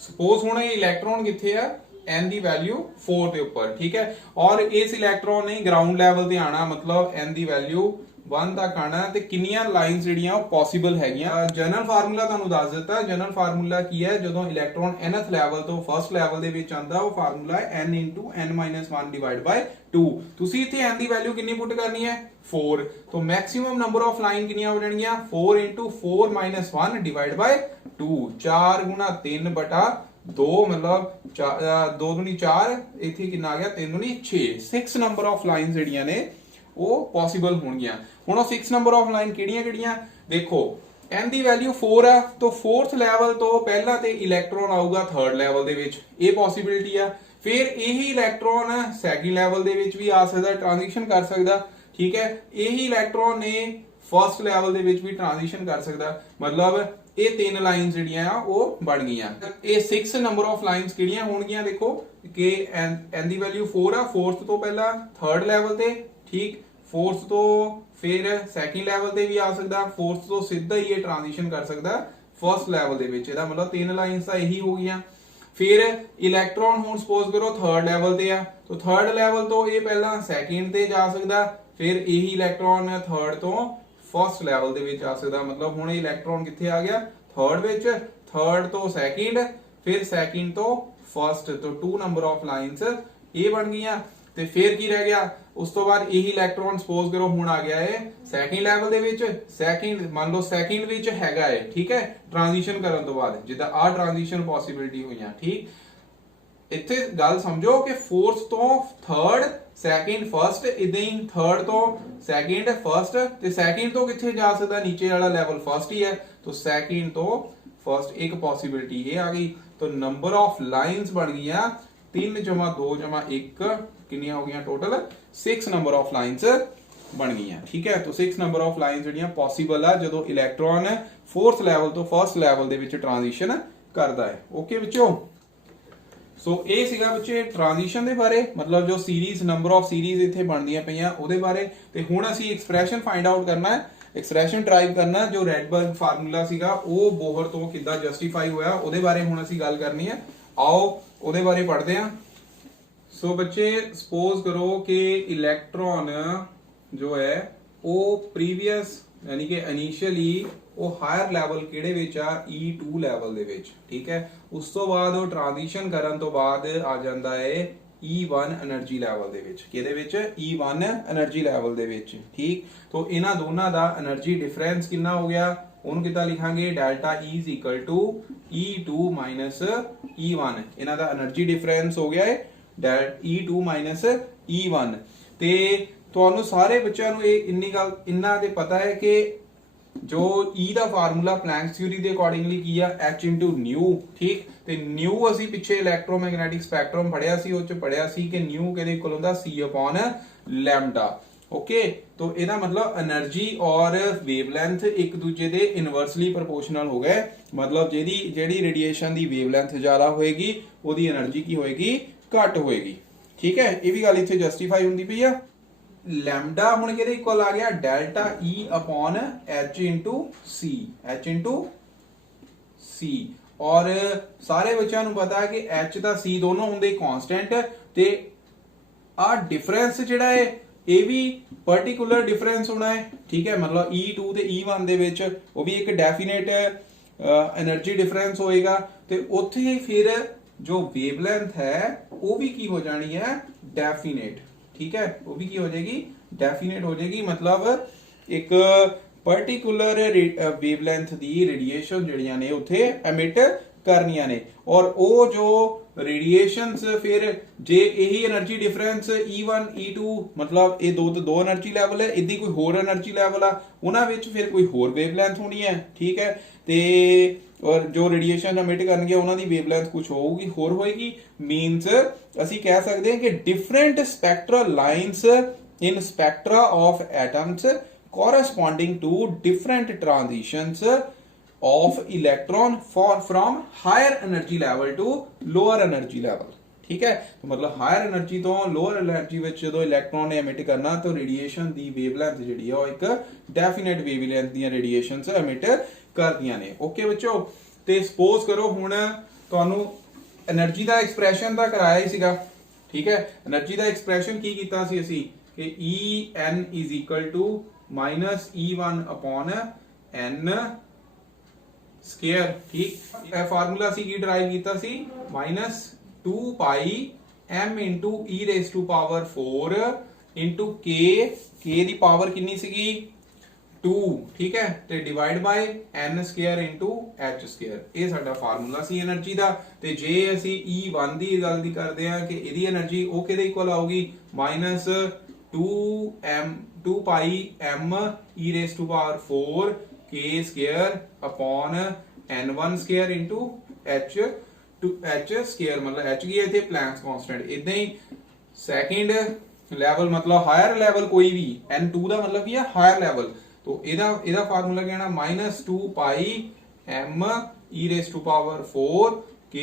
ਸਪੋਜ਼ ਹੁਣ ਇਹ ਇਲੈਕਟ੍ਰੋਨ ਕਿੱਥੇ ਆ, n ਦੀ ਵੈਲਿਊ 4 ਦੇ ਉੱਪਰ। ਠੀਕ ਹੈ, ਔਰ ਇਸ ਇਲੈਕਟ੍ਰੋਨ ਨੇ ਗਰਾਊਂਡ ਲੈਵਲ ਤੇ ਆਣਾ, ਮਤਲਬ n ਦੀ ਵੈਲਿਊ 1 ਤੱਕ ਆਣਾ, ਤੇ ਕਿੰਨੀਆਂ ਲਾਈਨਸ ਜਿਹੜੀਆਂ ਉਹ ਪੋਸੀਬਲ ਹੈਗੀਆਂ। ਜਨਰਲ ਫਾਰਮੂਲਾ ਤੁਹਾਨੂੰ ਦੱਸ ਦਿੱਤਾ। ਜਨਰਲ ਫਾਰਮੂਲਾ ਕੀ ਹੈ, ਜਦੋਂ ਇਲੈਕਟ੍ਰੋਨ nth ਲੈਵਲ ਤੋਂ ਫਰਸਟ ਲੈਵਲ ਦੇ ਵਿੱਚ ਆਂਦਾ, ਉਹ ਫਾਰਮੂਲਾ ਹੈ n into n minus 1 divided by 2। ਤੁਸੀਂ ਇੱਥੇ n ਦੀ ਵੈਲਿਊ ਕਿੰਨੀ ਪੁੱਟ ਕਰਨੀ ਹੈ, 4, ਤਾਂ ਮੈਕਸਿਮਮ ਨੰਬਰ ਆਫ ਲਾਈਨ ਕਿੰਨੀਆਂ ਹੋ ਜਾਣਗੀਆਂ, 4 into 4 minus 1 divided by 2, 4 ਗੁਣਾ 3 ਬਟਾ 2, ਮਤਲਬ 2 दूनी 4, ਇੱਥੇ ਕਿੰਨਾ ਆ ਗਿਆ 3 दूनी 6। 6 ਨੰਬਰ ਆਫ ਲਾਈਨਸ ਜਿਹੜੀਆਂ ਨੇ ਉਹ ਪੋਸੀਬਲ ਹੋਣਗੀਆਂ। ਹੁਣ ਉਹ 6 ਨੰਬਰ ਆਫ ਲਾਈਨ ਕਿਹੜੀਆਂ ਦੇਖੋ, n ਦੀ ਵੈਲਿਊ 4 ਆ, ਤਾਂ 4th ਲੈਵਲ ਤੋਂ ਪਹਿਲਾਂ ਤੇ ਇਲੈਕਟ੍ਰੋਨ ਆਊਗਾ 3rd ਲੈਵਲ ਦੇ ਵਿੱਚ, ਇਹ ਪੋਸੀਬਿਲਿਟੀ ਆ। ਫਿਰ ਇਹੀ ਇਲੈਕਟ੍ਰੋਨ 2nd ਲੈਵਲ ਦੇ ਵਿੱਚ ਵੀ ਆ ਸਕਦਾ, ਟ੍ਰਾਂਜੀਸ਼ਨ ਕਰ ਸਕਦਾ। ਠੀਕ ਹੈ, ਇਹੀ ਇਲੈਕਟ੍ਰੋਨ ਨੇ ਫਰਸਟ ਲੈਵਲ ਦੇ ਵਿੱਚ ਵੀ ਟ੍ਰਾਂਜੀਸ਼ਨ ਕਰ ਸਕਦਾ, ਮਤਲਬ ਇਹ 3 ਲਾਈਨਸ ਜਿਹੜੀਆਂ ਆ ਉਹ ਬਣ ਗਈਆਂ। ਇਹ 6 ਨੰਬਰ ਆਫ ਲਾਈਨਸ ਕਿਹੜੀਆਂ ਹੋਣਗੀਆਂ, ਦੇਖੋ ਕਿ n ਦੀ ਵੈਲਿਊ 4 ਆ, 4th ਤੋਂ ਪਹਿਲਾਂ 3rd ਲੈਵਲ ਤੇ, ਠੀਕ, 4th ਤੋਂ ਫਿਰ 2nd ਲੈਵਲ ਤੇ ਵੀ ਆ ਸਕਦਾ, 4th ਤੋਂ ਸਿੱਧਾ ਹੀ ਇਹ ਟ੍ਰਾਂਜੀਸ਼ਨ ਕਰ ਸਕਦਾ ਫਰਸਟ ਲੈਵਲ ਦੇ ਵਿੱਚ। ਇਹਦਾ ਮਤਲਬ 3 ਲਾਈਨਸ ਤਾਂ ਇਹੀ ਹੋ ਗਈਆਂ। ਫਿਰ ਇਲੈਕਟ੍ਰੋਨ ਹੁਣ ਸਪੋਜ਼ ਕਰੋ 3rd ਲੈਵਲ ਤੇ ਆ, ਤਾਂ 3rd ਲੈਵਲ ਤੋਂ ਇਹ ਪਹਿਲਾਂ 2nd ਤੇ ਜਾ ਸਕਦਾ, ਫਿਰ ਇਹੀ ਇਲੈਕਟ੍ਰੋਨ 3rd ਤੋਂ ਫਰਸਟ ਲੈਵਲ ਦੇ ਵਿੱਚ ਆ ਸਕਦਾ, ਮਤਲਬ ਹੁਣ ਇਹ ਇਲੈਕਟ੍ਰੋਨ ਕਿੱਥੇ ਆ ਗਿਆ, 3rd ਵਿੱਚ, थर्ड तो सैकेंड, फिर सैकेंड तो फर्स्ट, तो 2 नंबर ऑफ लाइन्स ये बन गई। ਤੇ ਫਿਰ ਕੀ ਰਹਿ ਗਿਆ, ਉਸ ਤੋਂ ਬਾਅਦ ਇਹੀ ਇਲੈਕਟ੍ਰੋਨ ਸਪੋਜ਼ ਕਰੋ ਹੁਣ ਆ ਗਿਆ ਹੈ ਸੈਕਿੰਡ ਲੈਵਲ ਦੇ ਵਿੱਚ, ਸੈਕਿੰਡ ਮੰਨ ਲਓ ਸੈਕਿੰਡ ਵਿੱਚ ਹੈਗਾ ਹੈ, ਠੀਕ ਹੈ, ਟ੍ਰਾਂਜੀਸ਼ਨ ਕਰਨ ਤੋਂ ਬਾਅਦ ਜਿੱਦਾਂ ਆ ਟ੍ਰਾਂਜੀਸ਼ਨ ਪੋਸਿਬਿਲਿਟੀ ਹੋਈਆਂ, ਠੀਕ। ਇੱਥੇ ਗੱਲ ਸਮਝੋ ਕਿ ਫੋਰਥ ਤੋਂ ਥਰਡ, ਸੈਕਿੰਡ ਫਰਸਟ, ਇਦਾਂ ਹੀ ਥਰਡ ਤੋਂ ਸੈਕਿੰਡ ਫਰਸਟ, ਤੇ ਸੈਕਿੰਡ ਤੋਂ ਕਿੱਥੇ ਜਾ ਸਕਦਾ, ਨੀਚੇ ਵਾਲਾ ਲੈਵਲ ਫਰਸਟ ਹੀ ਹੈ, तो सैकेंड तो फर्स्ट एक पॉसिबिलिटी ये आ गई। तो नंबर ऑफ लाइंस बन गई 3 जमा 2 जमा 1 कितनी हो गई टोटल 6 नंबर ऑफ लाइंस बन गई। ठीक है, तो 6 नंबर ऑफ लाइंस ਜਿਹੜੀਆਂ पॉसिबल ਆ ਜਦੋਂ ਇਲੈਕਟ੍ਰੋਨ फोर्थ ਲੈਵਲ ਤੋਂ फर्स्ट ਲੈਵਲ ਦੇ ਵਿੱਚ ट्रांजिशन ਕਰਦਾ ਹੈ। ओके बच्चों, सो ਇਹ ਸੀਗਾ ਬੱਚੇ ट्रांजिशन ਦੇ ਬਾਰੇ, मतलब जो सीरीज नंबर ऑफ सीरीज ਇੱਥੇ ਬਣਦੀਆਂ ਪਈਆਂ ਉਹਦੇ ਬਾਰੇ। ਤੇ ਹੁਣ ਅਸੀਂ ਐਕਸਪ੍ਰੈਸ਼ਨ ਫਾਈंड ਆਊਟ ਕਰਨਾ ਹੈ, एक्सप्रेशन ड्राइव करना, जो रेडबर्ग फार्मूला सीगा वो बोहर तो किद्दां जस्टिफाई होया ਉਹਦੇ ਬਾਰੇ ਹੁਣ ਅਸੀਂ ਗੱਲ ਕਰਨੀ है। आओ ਉਹਦੇ ਬਾਰੇ पढ़ते हैं। सो बच्चे सपोज करो कि इलैक्ट्रॉन जो है वो प्रीवियस यानी कि इनिशियली वो हायर लैवल किहड़े विच आ E2 लैवल दे विच, ठीक है। उस तो बाद वो ट्रांजिशन करन तो बाद आ जांदा है E1 एनर्जी लैवल दे विच, किहदे विच E1 एनर्जी लैवल दे विच, ठीक। तो इन्हां दोनां दा एनर्जी डिफरेंस कितना हो गया, उहनूं किदां लिखांगे delta E is equal to E2 minus E1, इन्हां दा एनर्जी डिफरेंस हो गया है E2 माइनस E1। ते तुहानूं सारे बच्चों नूं इन्नी गल इन्ना ते पता है कि जो E ਦਾ ਫਾਰਮੂਲਾ प्लैंक्स थ्योरी ਦੇ ਅਕੋਰਡਿੰਗਲੀ ਕੀ ਆ H into न्यू, ठीक। ਤੇ न्यू ਅਸੀਂ ਪਿੱਛੇ ਇਲੈਕਟ੍ਰੋਮੈਗਨੈਟਿਕ ਸਪੈਕਟਰਮ ਪੜਿਆ ਸੀ, ਉਹ ਚ ਪੜਿਆ ਸੀ ਕਿ न्यू ਕਿਹਦੇ ਇਕੁਅਲ ਹੁੰਦਾ C लैम्डा। ओके, तो ਇਹਦਾ मतलब एनर्जी और वेवलेंथ एक दूजे ਦੇ ਇਨਵਰਸਲੀ ਪ੍ਰੋਪੋਰਸ਼ਨਲ ਹੋ ਗਏ, मतलब ਜਿਹੜੀ ਰੇਡੀਏਸ਼ਨ ਦੀ ਵੇਵਲੈਂਥ ਜ਼ਿਆਦਾ ਹੋਏਗੀ ਉਹਦੀ એનર્ਜੀ ਕੀ ਹੋਏਗੀ, ਘੱਟ ਹੋਏਗੀ। ਠੀਕ ਹੈ, ਇਹ ਵੀ ਗੱਲ ਇੱਥੇ ਜਸਟੀਫਾਈ ਹੁੰਦੀ ਪਈ ਆ। लैम्डा ਹੁਣ ਕਿਹਦੇ ਇਕੁਅਲ ਆ ਗਿਆ delta E upon H into C, H into C। और ਸਾਰੇ ਬੱਚਿਆਂ ਨੂੰ ਪਤਾ ਹੈ ਕਿ H ਤਾਂ C ਦੋਨੋਂ ਹੁੰਦੇ ਕਾਂਸਟੈਂਟ, ਤੇ ਆ ਡਿਫਰੈਂਸ ਜਿਹੜਾ ਹੈ ਇਹ ਵੀ ਪਾਰਟਿਕੂਲਰ ਡਿਫਰੈਂਸ ਹੋਣਾ ਹੈ, ਠੀਕ ਹੈ। मतलब E2 ਤੇ E1 ਦੇ ਵਿੱਚ ਉਹ ਵੀ ਇੱਕ ਡੈਫੀਨਿਟ એનર્ਜੀ ਡਿਫਰੈਂਸ ਹੋਏਗਾ, ਤੇ ਉੱਥੇ ਫਿਰ ਜੋ ਵੇਵਲੈਂਥ ਹੈ ਉਹ ਵੀ ਕੀ ਹੋ ਜਾਣੀ ਹੈ ਡੈਫੀਨਿਟ, ठीक है, वो भी की हो जाएगी डेफिनेट हो जाएगी। मतलब एक पर्टिकुलर वेवलेंथ दी रेडिएशन जड़ियां ने उथे एमिट करनियां ने, और वो जो रेडिएशंस फिर जे यही एनर्जी डिफरेंस E1 E2 मतलब ये दो एनर्जी लैवल है, इदी कोई होर एनर्जी लैवल आ उन्हां विच फिर कोई होर वेवलेंथ होनी है, ठीक है। ते और जो रेडिएशन एमिट करनगे उन्हां दी वेवलेंथ कुछ होगी होर होएगी, मींस ਅਸੀਂ ਕਹਿ ਸਕਦੇ ਹਾਂ ਕਿ different spectral lines in spectra of atoms corresponding to different transitions of electron from higher energy level to lower energy level, ठीक है। तो मतलब हायर एनर्जी तो लोअर एनर्जी ਵਿੱਚ ਜਦੋਂ ਇਲੈਕਟ੍ਰੋਨ ਨੇ ਐਮਿਟ ਕਰਨਾ ਤਾਂ ਰੇਡੀਏਸ਼ਨ ਦੀ ਵੇਵਲੈਂਥ ਜਿਹੜੀ ਆ ਉਹ ਇੱਕ ਡੈਫੀਨਿਟ ਵੇਵਲੈਂਥ ਦੀਆਂ ਰੇਡੀਏਸ਼ਨਸ ਐਮਿਟ ਕਰਦੀਆਂ ਨੇ। ਓਕੇ ਬੱਚੋ, ਤੇ ਸਪੋਜ਼ ਕਰੋ ਹੁਣ ਤੁਹਾਨੂੰ एनर्जी ਦਾ ਐਕਸਪ੍ਰੈਸ਼ਨ ਤਾਂ ਕਰਾਇਆ ਹੀ ਸੀਗਾ, ਠੀਕ ਹੈ। એનર્ਜੀ ਦਾ ਐਕਸਪ੍ਰੈਸ਼ਨ ਕੀ ਕੀਤਾ ਸੀ ਅਸੀਂ ਕਿ En is equal to minus E1 upon n square, ਠੀਕ। ਇਹ ਫਾਰਮੂਲਾ ਸੀ ਕੀ ਡਰਾਈਵ ਕੀਤਾ ਸੀ minus 2 pi m into e raised to power 4 into k ਦੀ ਪਾਵਰ ਕਿੰਨੀ ਸੀਗੀ 2, ठीक है, ਤੇ divide by n square into h square. ਇਹ ਸਾਡਾ ਫਾਰਮੂਲਾ ਸੀ એનર્ਜੀ ਦਾ। ਤੇ ਜੇ ਅਸੀਂ E1 ਦੀ ਗੱਲ ਦੀ ਕਰਦੇ ਆ ਕਿ ਇਹਦੀ એનર્ਜੀ ਉਹ ਕਿਹਦੇ ਇਕੁਅਲ ਆਊਗੀ -2 pi m e raised to power 4 k square upon n1 square into h square, मतलब h ਕੀ ਹੈ ਇੱਥੇ प्लैंक्स कांस्टेंट। ਇਦਾਂ ਹੀ ਸੈਕਿੰਡ ਲੈਵਲ मतलब हायर ਲੈਵਲ ਕੋਈ ਵੀ n2 ਦਾ मतलब ਕੀ ਹੈ हायर ਲੈਵਲ, तो ਇਹਦਾ ਫਾਰਮੂਲਾ ਕੀ ਆਣਾ -2 pi m e raised to power 4 k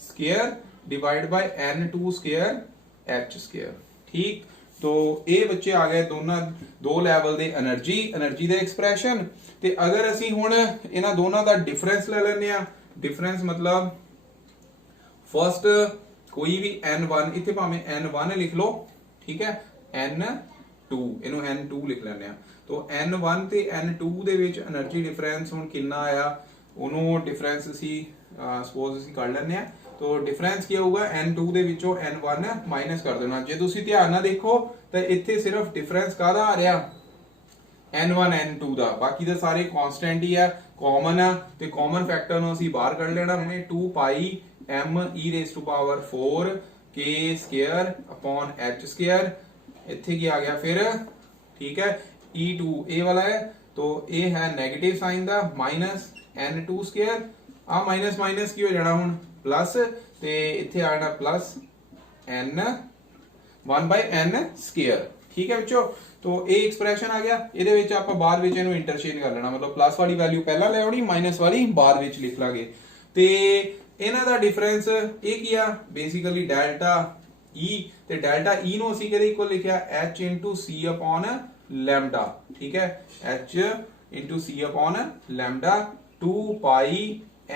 square divide by n2 square h square, ठीक। तो ਇਹ ਬੱਚੇ ਆ ਗਏ ਦੋ ਲੈਵਲ ਦੇ એનર્ਜੀ ਦੇ ਐਕਸਪ੍ਰੈਸ਼ਨ। ਤੇ ਅਗਰ ਅਸੀਂ ਹੁਣ ਇਹਨਾਂ ਦੋਨਾਂ ਦਾ ਡਿਫਰੈਂਸ ਲੈ ਲੈਂਦੇ ਆ, डिफरेंस मतलब फर्स्ट कोई भी n1 इतने भावें n1 लिख लो, ठीक है, n2 इनू n2 लिख लेने। तो n1 ते n2 they which energy difference हुण कितना आया ਉਹਨੂੰ ਡਿਫਰੈਂਸ ਅਸੀਂ ਸਪੋਜ਼ ਅਸੀਂ ਕੱਢ ਲੈਂਦੇ ਆ। तो डिफरेंस ਕੀ ਹੋਊਗਾ n2 ਦੇ ਵਿੱਚੋਂ n1 ਮਾਈਨਸ ਕਰ ਦੇਣਾ। ਜੇ ਤੁਸੀਂ ਧਿਆਨ ਨਾਲ ਦੇਖੋ ਤਾਂ ਇੱਥੇ ਸਿਰਫ ਡਿਫਰੈਂਸ ਕਾਹਦਾ ਆ ਰਿਹਾ n1 n2 ਦਾ, ਬਾਕੀ ਦੇ ਸਾਰੇ ਕਾਂਸਟੈਂਟ ਹੀ ਆ, ਕਾਮਨ ਆ, ਤੇ ਕਾਮਨ ਫੈਕਟਰ ਨੂੰ ਅਸੀਂ ਬਾਹਰ ਕੱਢ ਲੈਣਾ ਉਹਨੇ 2 ਪਾਈ m e raised to power 4 k square upon h square। ਇੱਥੇ ਕੀ ਆ ਗਿਆ ਫਿਰ, ਠੀਕ ਹੈ, e2 ਇਹ ਵਾਲਾ ਹੈ, तो ਇਹ ਹੈ 네ਗੇਟਿਵ ਸਾਈਨ ਦਾ, ਮਾਈਨਸ n2 ਸਕੁਅਰ, ਆ ਮਾਈਨਸ ਮਾਈਨਸ ਕੀ ਹੋ ਜਾਣਾ ਹੁਣ प्लस, ਤੇ ਇੱਥੇ ਆ ਜਾਣਾ प्लस n 1/n ਸਕੁਅਰ। ਠੀਕ ਹੈ ਬੱਚੋ, तो ਇਹ ਐਕਸਪ੍ਰੈਸ਼ਨ ਆ ਗਿਆ। ਇਹਦੇ ਵਿੱਚ ਆਪਾਂ ਬਾਅਦ ਵਿੱਚ ਇਹਨੂੰ ਇੰਟਰਚੇਂਜ ਕਰ ਲੈਣਾ, ਮਤਲਬ ਪਲੱਸ ਵਾਲੀ ਵੈਲਿਊ ਪਹਿਲਾਂ ਲੈ ਆਉਣੀ, ਮਾਈਨਸ ਵਾਲੀ ਬਾਅਦ ਵਿੱਚ ਲਿਖ ਲਾਂਗੇ। ਤੇ ਇਹਨਾਂ ਦਾ ਡਿਫਰੈਂਸ ਇਹ ਕੀ ਆ, ਬੇਸਿਕਲੀ ਡੈਲਟਾ E, ਤੇ ਡੈਲਟਾ E ਨੂੰ ਅਸੀਂ ਕਿਹਦੇ ਇਕੁਅਲ ਲਿਖਿਆ h c upon lambda। ਠੀਕ ਹੈ, h c upon lambda 2 pi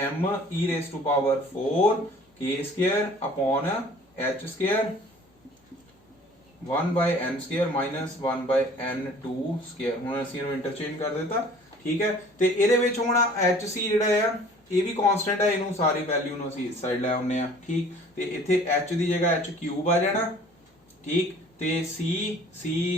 m e raised to power 4 k square upon h square 1/n square minus 1/n2 square। ਹੁਣ ਅਸੀਂ ਇਹਨੂੰ ਇੰਟਰਚੇਂਜ ਕਰ ਦਿੱਤਾ। ਠੀਕ ਹੈ, ਤੇ ਇਹਦੇ ਵਿੱਚ ਹੁਣ hc ਜਿਹੜਾ ਆ ਇਹ ਵੀ ਕਾਂਸਟੈਂਟ ਹੈ, ਇਹਨੂੰ ਸਾਰੀ ਵੈਲਿਊ ਨੂੰ ਅਸੀਂ ਇਸ ਸਾਈਡ ਲੈ ਆਉਂਦੇ ਆ। ਠੀਕ, ਤੇ ਇੱਥੇ h ਦੀ ਜਗ੍ਹਾ h ਕਿਊਬ ਆ ਜਾਣਾ। ਠੀਕ, ਤੇ c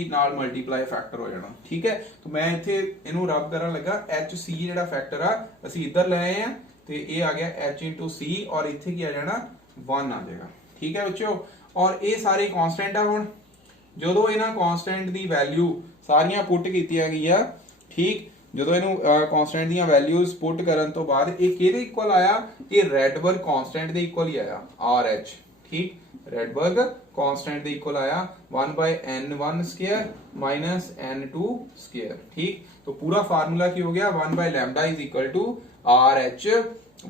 ਨਾਲ ਮਲਟੀਪਲਾਈ ਫੈਕਟਰ ਹੋ ਜਾਣਾ। ਠੀਕ ਹੈ, ਤਾਂ ਮੈਂ ਇੱਥੇ ਇਹਨੂੰ ਰਬ ਕਰਨ ਲੱਗਾ, hc ਜਿਹੜਾ ਫੈਕਟਰ ਆ ਅਸੀਂ ਇੱਧਰ ਲੈ ਆਏ ਆ, ਤੇ ਇਹ ਆ ਗਿਆ h c, ਔਰ ਇੱਥੇ ਕੀ ਆ ਜਾਣਾ 1 ਆ ਜਾਏਗਾ। ਠੀਕ ਹੈ ਬੱਚਿਓ, ਔਰ ਇਹ ਸਾਰੇ ਕਾਂਸਟੈਂਟ ਆ। ਹੁਣ ਜਦੋਂ ਇਹਨਾਂ ਕਾਂਸਟੈਂਟ ਦੀ ਵੈਲਿਊ ਸਾਰੀਆਂ ਪੁੱਟ ਕੀਤੀਆਂ ਗਈਆਂ, ਠੀਕ, ਜਦੋਂ ਇਹਨੂੰ ਕਾਂਸਟੈਂਟ ਦੀਆਂ ਵੈਲਿਊਜ਼ ਪੁੱਟ ਕਰਨ ਤੋਂ ਬਾਅਦ ਇਹ ਕਿਹਦੇ ਇਕੁਅਲ ਆਇਆ, ਇਹ ਰੈਡਬਰਗ ਕਾਂਸਟੈਂਟ ਦੇ ਇਕੁਅਲ ਹੀ ਆਇਆ, RH। ਠੀਕ, ਰੈਡਬਰਗ कांस्टेंट ਦੇ ਇਕੁਅਲ ਆਇਆ 1/n1 square minus n2 square. ਠੀਕ, तो पूरा फार्मूला ਕੀ ਹੋ ਗਿਆ 1/λ is equal to RH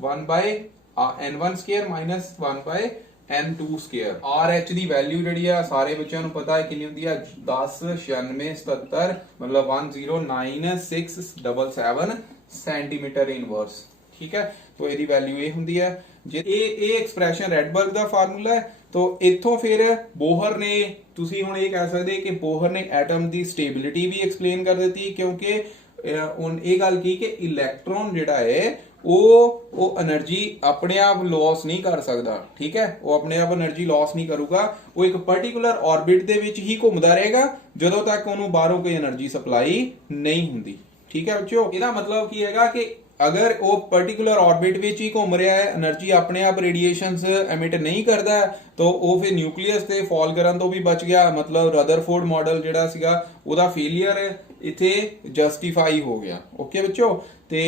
1/n1 square minus 1/n2 square. RH the value ਜਿਹੜੀ ਆ ਸਾਰੇ ਬੱਚਿਆਂ ਨੂੰ ਪਤਾ ਹੈ ਕਿੰਨੀ ਹੁੰਦੀ ਆ 10 96 77 ਮਤਲਬ 109677 ਸੈਂਟੀਮੀਟਰ ਇਨਵਰਸ। ਠੀਕ ਹੈ, तो ਇਹਦੀ ਵੈਲਿਊ ਇਹ ਹੁੰਦੀ ਹੈ। ਜੇ ਇਹ ਐਕਸਪ੍ਰੈਸ਼ਨ ਰੈਡਬਰਗ ਦਾ ਫਾਰਮੂਲਾ ਹੈ, तो ਇੱਥੋਂ ਫਿਰ ਬੋਹਰ ਨੇ, ਤੁਸੀਂ ਹੁਣ ਇਹ ਕਹਿ ਸਕਦੇ ਕਿ ਬੋਹਰ ਨੇ ਐਟਮ ਦੀ ਸਟੇਬਿਲਿਟੀ ਵੀ ਐਕਸਪਲੇਨ ਕਰ ਦਿੱਤੀ, ਕਿਉਂਕਿ ਹੁਣ ਇਹ ਗੱਲ ਕੀ ਕਿ ਇਲੈਕਟ੍ਰੋਨ ਜਿਹੜਾ ਹੈ ਉਹ એનર્ਜੀ ਆਪਣੇ ਆਪ ਲਾਸ ਨਹੀਂ ਕਰ ਸਕਦਾ। ਠੀਕ ਹੈ, ਉਹ ਆਪਣੇ ਆਪ એનર્ਜੀ ਲਾਸ ਨਹੀਂ ਕਰੂਗਾ, ਉਹ ਇੱਕ ਪਾਰਟਿਕੂਲਰ ਆਰਬਿਟ ਦੇ ਵਿੱਚ ਹੀ ਘੁੰਮਦਾ ਰਹੇਗਾ ਜਦੋਂ ਤੱਕ ਉਹਨੂੰ ਬਾਹਰੋਂ ਕੋਈ એનર્ਜੀ ਸਪਲਾਈ ਨਹੀਂ ਹੁੰਦੀ। ਠੀਕ ਹੈ ਬੱਚਿਓ, ਇਹਦਾ ਮਤਲਬ ਕੀ ਹੈਗਾ ਕਿ अगर वो पर्टिकुलर ऑर्बिट विच ही घूम रहा है, एनर्जी अपने आप रेडिएशंस एमिट नहीं करता है, तो वो फिर न्यूक्लियस ते फॉल करन तो भी बच गया। मतलब रदरफोर्ड मॉडल जिहड़ा सीगा ओदा फेलियर इत्थे जस्टिफाई हो गया। ओके बच्चों, ते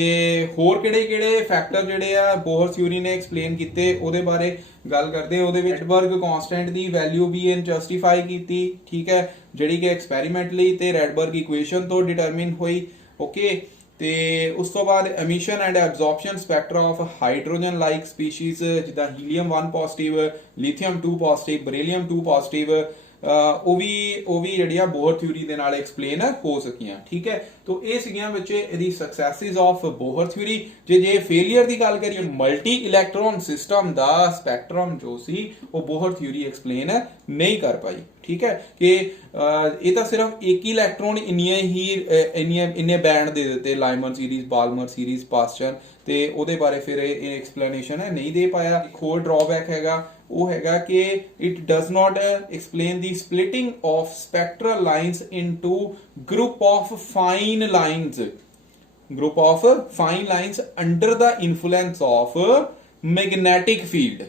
होर किहड़े फैक्टर जिहड़े आ बोहर थ्योरी ने एक्सप्लेन कीते ओदे बारे गल करदे। ओदे विच रैडबर्ग कांस्टेंट दी वैल्यू भी इन जस्टिफाई कीती। ठीक है, जिहड़ी कि एक्सपैरीमेंटली ते रैडबर्ग इक्वेशन तो डिटरमिन होई। ओके, ਤੇ ਉਸ ਤੋਂ ਬਾਅਦ emission and absorption spectra of hydrogen like species ਜਿੱਦਾਂ helium 1 positive, lithium 2 positive, beryllium 2 positive, ਉਹ ਵੀ ਜਿਹੜੀਆਂ ਬੋਹਰ ਥਿਊਰੀ ਦੇ ਨਾਲ ਐਕਸਪਲੇਨ ਹੋ ਸਕੀਆਂ। ਠੀਕ ਹੈ, तो ਇਹ ਸੀਗੀਆਂ ਬੱਚੇ ਇਹਦੀ ਸਕਸੈਸਿਸ ਆਫ ਬੋਹਰ ਥਿਊਰੀ। ਜੇ ਫੇਲਿਅਰ ਦੀ ਗੱਲ ਕਰੀਏ, ਮਲਟੀ ਇਲੈਕਟ੍ਰੋਨ ਸਿਸਟਮ ਦਾ ਸਪੈਕਟਰਮ ਜੋ ਸੀ ਉਹ ਬੋਹਰ ਥਿਊਰੀ ਐਕਸਪਲੇਨ ਨਹੀਂ ਕਰ ਪਾਈ। ਠੀਕ ਹੈ, ਕਿ ਇਹ ਤਾਂ ਸਿਰਫ ਇੱਕ ਹੀ ਇਲੈਕਟ੍ਰੋਨ ਇੰਨੇ ਬੈਂਡ ਦੇ ਦਿੱਤੇ, ਲਾਈਮਰ ਸੀਰੀਜ਼, ਬਾਲਮਰ ਸੀਰੀਜ਼, ਪਾਸਚਰ, ਤੇ ਉਹਦੇ ਬਾਰੇ ਫਿਰ ਇਹ ਐਕਸਪਲੇਨੇਸ਼ਨ ਨਹੀਂ ਦੇ ਪਾਇਆ। ਇੱਕ ਹੋਰ ਡਰਾਬੈਕ ਹੈਗਾ, ਉਹ ਹੈਗਾ ਕਿ it does not explain the splitting of spectral lines into group of fine lines under the influence of magnetic field,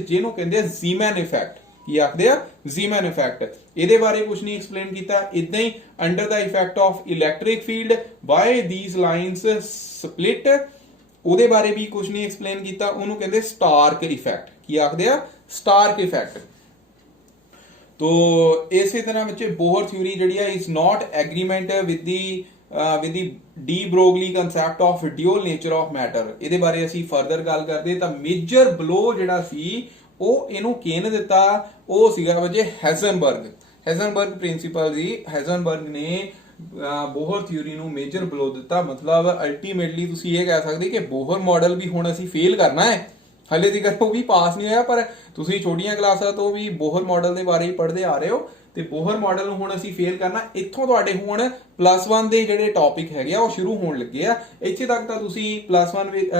ਜਿਹਨੂੰ ਕਹਿੰਦੇ ਜ਼ੀਮੈਨ ਇਫੈਕਟ। ਕੀ ਆਖਦੇ ਆ? Zeeman effect. ਇਹਦੇ ਬਾਰੇ ਕੁਝ ਨਹੀਂ ਐਕਸਪਲੇਨ ਕੀਤਾ। ਇਦਾਂ ਹੀ under the effect of electric field by these lines split, ਉਹਦੇ ਬਾਰੇ ਵੀ ਕੁਝ ਨਹੀਂ ਐਕਸਪਲੇਨ ਕੀਤਾ। ਉਹਨੂੰ ਕਹਿੰਦੇ ਸਟਾਰਕ ਇਫੈਕਟ। ਕੀ ਆਖਦੇ ਆ? Stark effect. तो ਇਸੇ ਤਰ੍ਹਾਂ ਵਿੱਚ ਬੋਹਰ ਥਿਊਰੀ ਜਿਹੜੀ ਹੈ is not agreement with the de Broglie concept of dual nature of matter. ਇਹਦੇ ਬਾਰੇ ਅਸੀਂ ਫਰਦਰ ਗੱਲ ਕਰਦੇ ਤਾਂ ਮੇਜਰ ਬਲੋ ਜਿਹੜਾ ਸੀ ਉਹ ਇਹਨੂੰ ਕਿਹਨੇ ਦਿੱਤਾ? ਉਹ ਸੀਗਾ ਬੱਚੇ ਹੈਜ਼ਨਬਰਗ ਪ੍ਰਿੰਸੀਪਲ ਸੀ। ਹੈਜ਼ਨਬਰਗ ਨੇ ਬੋਹਰ ਥਿਊਰੀ ਨੂੰ ਮੇਜਰ ਬਲੋ ਦਿੱਤਾ। ਮਤਲਬ ਅਲਟੀਮੇਟਲੀ ਤੁਸੀਂ ਇਹ ਕਹਿ ਸਕਦੇ ਕਿ ਬੋਹਰ ਮਾਡਲ ਵੀ ਹੁਣ ਅਸੀਂ ਫੇਲ ਕਰਨਾ ਹੈ। ਹਲੇ ਤੀਕਰ ਉਹ ਵੀ ਪਾਸ ਨਹੀਂ ਹੋਇਆ, ਪਰ ਤੁਸੀਂ ਛੋਟੀਆਂ ਕਲਾਸਾਂ ਤੋਂ ਵੀ ਬੋਹਰ ਮਾਡਲ ਦੇ ਬਾਰੇ ਹੀ ਪੜ੍ਹਦੇ ਆ ਰਹੇ ਹੋ ਤੇ ਬੋਹਰ ਮਾਡਲ ਨੂੰ ਹੁਣ ਅਸੀਂ ਫੇਲ ਕਰਨਾ। ਇੱਥੋਂ ਤੁਹਾਡੇ ਹੁਣ +1 ਦੇ ਜਿਹੜੇ ਟੌਪਿਕ ਹੈਗੇ ਆ ਉਹ ਸ਼ੁਰੂ ਹੋਣ ਲੱਗੇ ਆ। ਇੱਥੇ ਤੱਕ ਤਾਂ ਤੁਸੀਂ +1 ਵਿੱਚ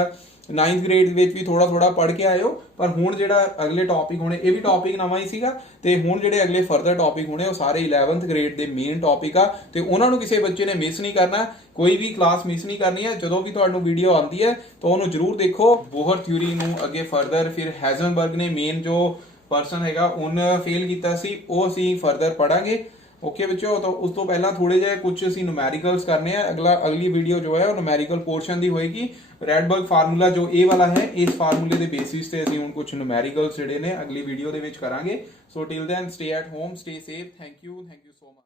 9th ਗ੍ਰੇਡ ਵਿੱਚ ਵੀ ਥੋੜਾ ਪੜ੍ਹ ਕੇ ਆਏ ਹੋ, ਪਰ ਹੁਣ ਜਿਹੜਾ ਅਗਲੇ ਟੌਪਿਕ ਹੋਣੇ, ਇਹ ਵੀ ਟੌਪਿਕ ਨਵਾਂ ਹੀ ਸੀਗਾ ਤੇ ਹੁਣ ਜਿਹੜੇ ਅਗਲੇ ਫਰਦਰ ਟੌਪਿਕ ਹੋਣੇ ਉਹ ਸਾਰੇ 11th ਗ੍ਰੇਡ ਦੇ ਮੇਨ ਟੌਪਿਕ ਆ ਤੇ ਉਹਨਾਂ ਨੂੰ ਕਿਸੇ ਬੱਚੇ ਨੇ ਮਿਸ ਨਹੀਂ ਕਰਨਾ, ਕੋਈ ਵੀ ਕਲਾਸ ਮਿਸ ਨਹੀਂ ਕਰਨੀ ਹੈ। ਜਦੋਂ ਵੀ ਤੁਹਾਨੂੰ ਵੀਡੀਓ ਆਉਂਦੀ ਹੈ ਤਾਂ ਉਹਨੂੰ ਜ਼ਰੂਰ ਦੇਖੋ। ਬੋਹਰ ਥਿਊਰੀ ਨੂੰ ਅੱਗੇ ਫਰਦਰ ਫਿਰ ਹੈਜ਼ਨਬਰਗ ਨੇ ਮੇਨ ਜੋ ਪਰਸਨ ਹੈਗਾ ਉਹਨੇ ਫੇਲ ਕੀਤਾ ਸੀ, ਉਹ ਅਸੀਂ ਫਰਦਰ ਪੜਾਂਗੇ। ਓਕੇ ਬੱਚੋ, ਤਾਂ ਉਸ ਤੋਂ ਪਹਿਲਾਂ ਥੋੜੇ ਜਿਹੇ ਕੁਝ ਅਸੀਂ ਨੂਮੈਰੀਕਲਸ ਕਰਨੇ ਆ। ਅਗਲੀ ਵੀਡੀਓ ਜੋ ਹੈ ਉਹ ਨੂਮੈਰੀਕਲ ਪੋਰਸ਼ਨ ਦੀ ਹੋਏਗੀ। ਰੈਡਬਰਗ ਫਾਰਮੂਲਾ ਜੋ ਇਹ ਵਾਲਾ ਹੈ, ਇਸ ਫਾਰਮੂਲੇ ਦੇ ਬੇਸਿਸ ਤੇ ਅਸੀਂ ਹੁਣ ਕੁਝ ਨੂਮੈਰੀਕਲਸ ਜਿਹੜੇ ਨੇ ਅਗਲੀ ਵੀਡੀਓ ਦੇ ਵਿੱਚ ਕਰਾਂਗੇ। So till then stay at home, stay safe, thank you so much.